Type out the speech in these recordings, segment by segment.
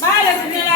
Vale, señora.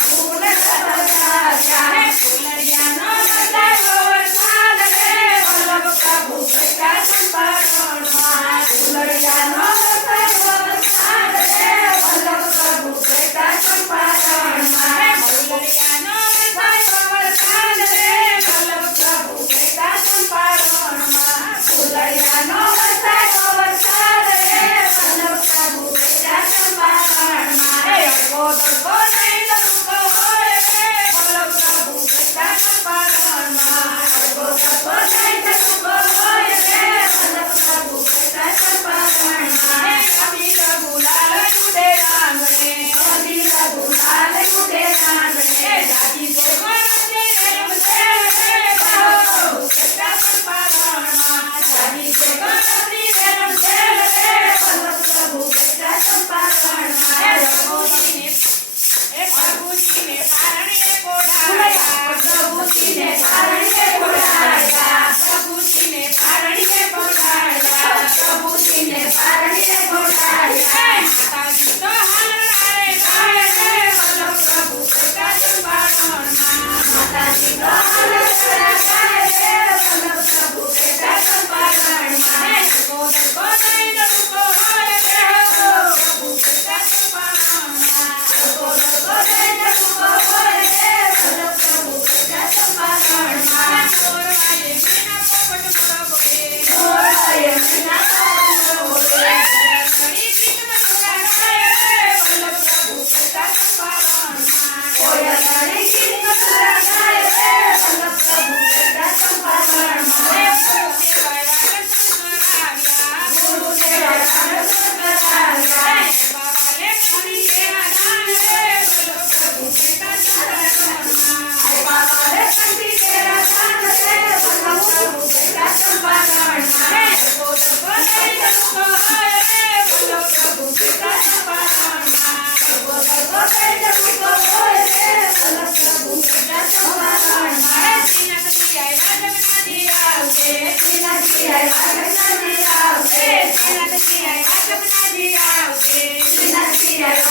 我们来。પ્રભુજીને કારણે કોઢાયા પ્રભુજીને કારણે Thank you.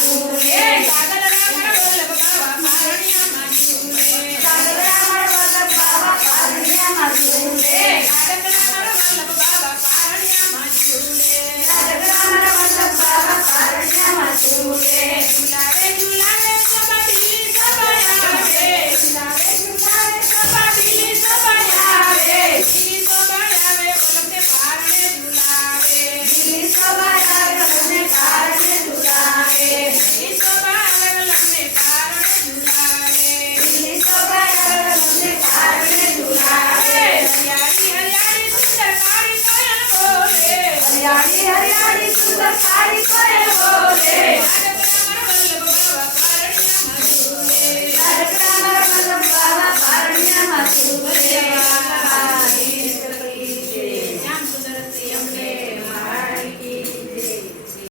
五年 Thank you.